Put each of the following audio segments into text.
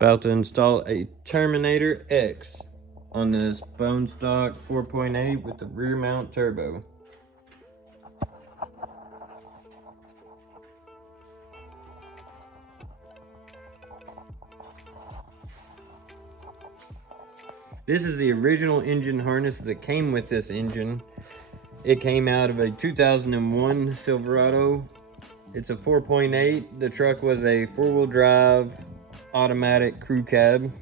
About to install a Terminator X on this bone stock 4.8 with the rear mount turbo. This is the original engine harness that came with this engine. It came out of a 2001 Silverado. It's a 4.8. The truck was a four-wheel drive automatic crew cab.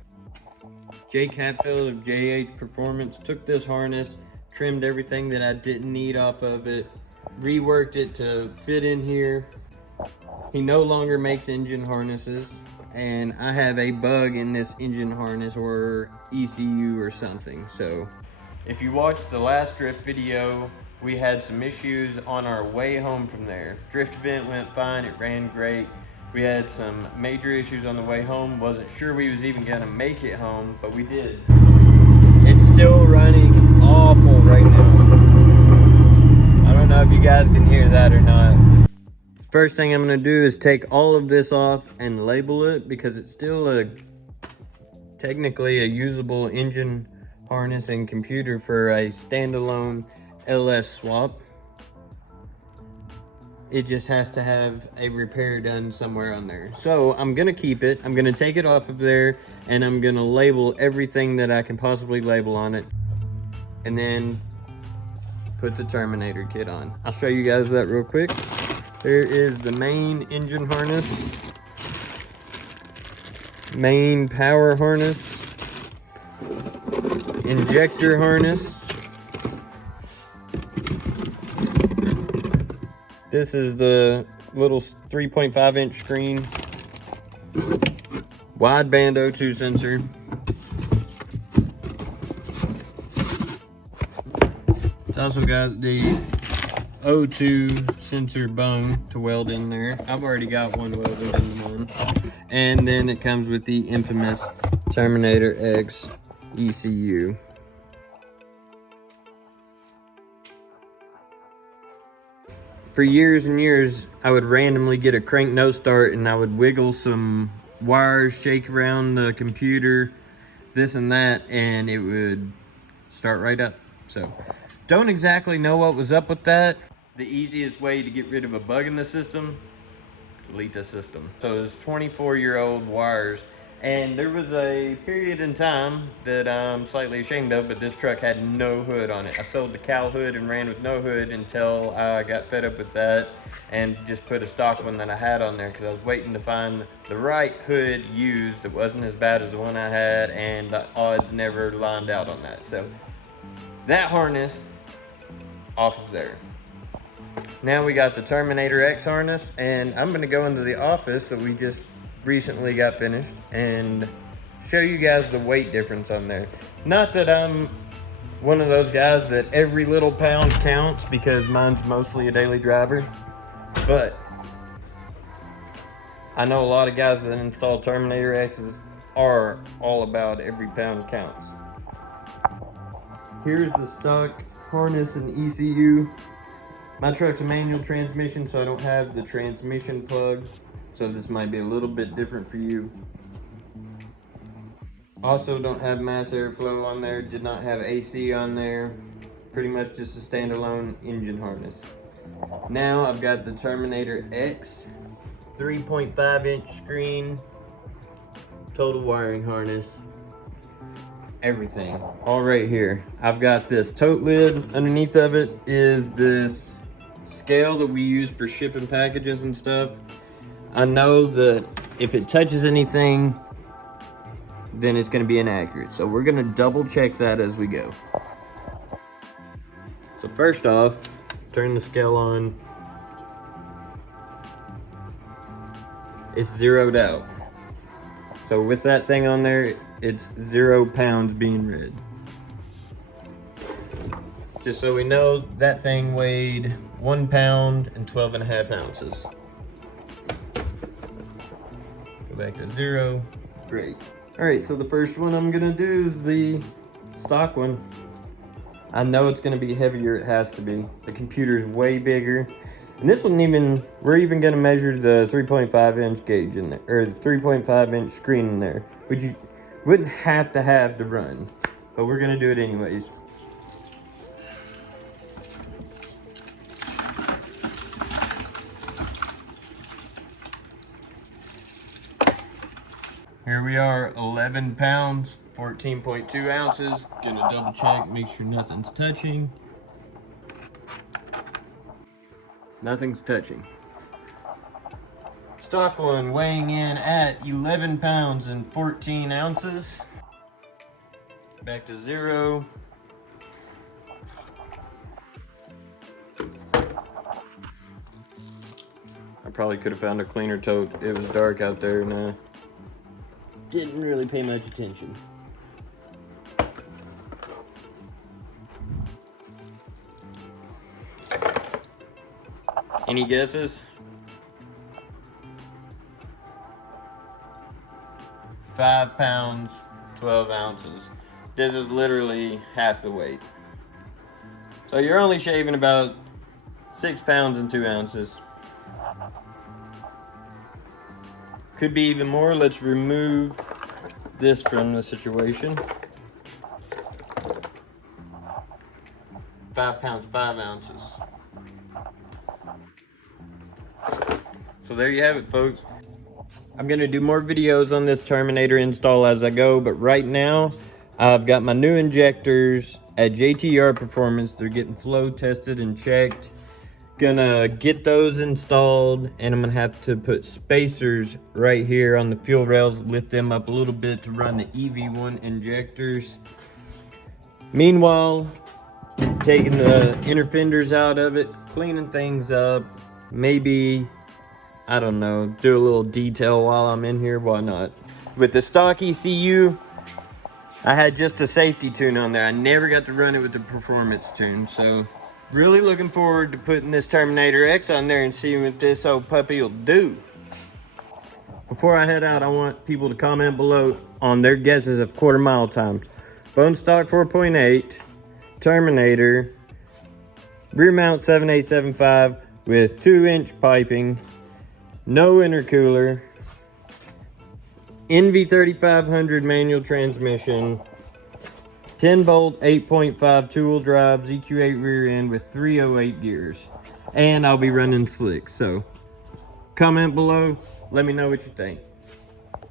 Jake Hatfield of JH Performance took this harness, trimmed everything that I didn't need off of it, reworked it to fit in here. He no longer makes engine harnesses, and I have a bug in this engine harness or ECU or something. So if you watched the last drift video, we had some issues on our way home from there. Drift event went fine, it ran great. We had some major issues on the way home. Wasn't sure we was even gonna make it home, but we did. It's still running awful right now. I don't know if you guys can hear that or not. First thing I'm gonna do is take all of this off and label it, because it's still technically a usable engine harness and computer for a standalone LS swap. It just has to have a repair done somewhere on there. So I'm gonna keep it, I'm gonna take it off of there, and I'm gonna label everything that I can possibly label on it, and then put the Terminator kit on. I'll show you guys that real quick. There is the main engine harness, main power harness, injector harness. This is the little 3.5-inch screen, wideband O2 sensor. It's also got the O2 sensor bung to weld in there. I've already got one welded in one. And then it comes with the infamous Terminator X ECU. For years and years, I would randomly get a crank no start and I would wiggle some wires, shake around the computer, this and that, and it would start right up. So, don't exactly know what was up with that. The easiest way to get rid of a bug in the system, delete the system. So it's 24-year-old wires. And there was a period in time that I'm slightly ashamed of, but this truck had no hood on it. I sold the cowl hood and ran with no hood until I got fed up with that and just put a stock one that I had on there, because I was waiting to find the right hood used that wasn't as bad as the one I had, and the odds never lined out on that. So that harness off of there. Now we got the Terminator X harness, and I'm gonna go into the office that we just recently got finished and show you guys the weight difference on there. Not that I'm one of those guys that every little pound counts, because mine's mostly a daily driver, but I know a lot of guys that install Terminator X's are all about every pound counts. Here's the stock harness and ECU. My truck's a manual transmission, so I don't have the transmission plugs. So this might be a little bit different for you. Also don't have mass airflow on there, did not have AC on there. Pretty much just a standalone engine harness. Now I've got the Terminator X, 3.5-inch screen, total wiring harness, everything, all right here. I've got this tote lid. Underneath of it is this scale that we use for shipping packages and stuff. I know that if it touches anything, then it's going to be inaccurate. So we're going to double check that as we go. So first off, turn the scale on. It's zeroed out. So with that thing on there, it's 0 pounds being read. Just so we know, that thing weighed 1 pound and 12.5 ounces. Back to 0. Great. All right, so the first one I'm gonna do is the stock one. I know it's gonna be heavier, it has to be. The computer's way bigger. And this one even, we're even gonna measure the 3.5 inch gauge in there, or the 3.5 inch screen in there, which you wouldn't have to run, but we're gonna do it anyways. Here we are, 11 pounds, 14.2 ounces. Gonna double check, make sure nothing's touching. Nothing's touching. Stock one weighing in at 11 pounds and 14 ounces. Back to 0. I probably could have found a cleaner tote. It was dark out there and I didn't really pay much attention. Any guesses? 5 pounds, 12 ounces. This is literally half the weight. So you're only shaving about 6 pounds and 2 ounces. Could be even more. Let's remove this from the situation. 5 pounds, 5 ounces. So there you have it, folks. I'm gonna do more videos on this Terminator install as I go, but right now I've got my new injectors at JTR Performance. They're getting flow tested and checked. Gonna get those installed, and I'm gonna have to put spacers right here on the fuel rails, lift them up a little bit to run the EV1 injectors. Meanwhile, taking the inner fenders out of it, cleaning things up, maybe, I don't know, do a little detail while I'm in here, why not? With the stock ECU, I had just a safety tune on there. I never got to run it with the performance tune, so really looking forward to putting this Terminator X on there and seeing what this old puppy will do. Before I head out, I want people to comment below on their guesses of quarter mile times. Bone stock 4.8, Terminator, rear mount 7875 with 2-inch piping, no intercooler, NV3500 manual transmission, 10 volt 8.5 two-wheel drives, EQ8 rear end with 308 gears, and I'll be running slicks. So comment below, let me know what you think.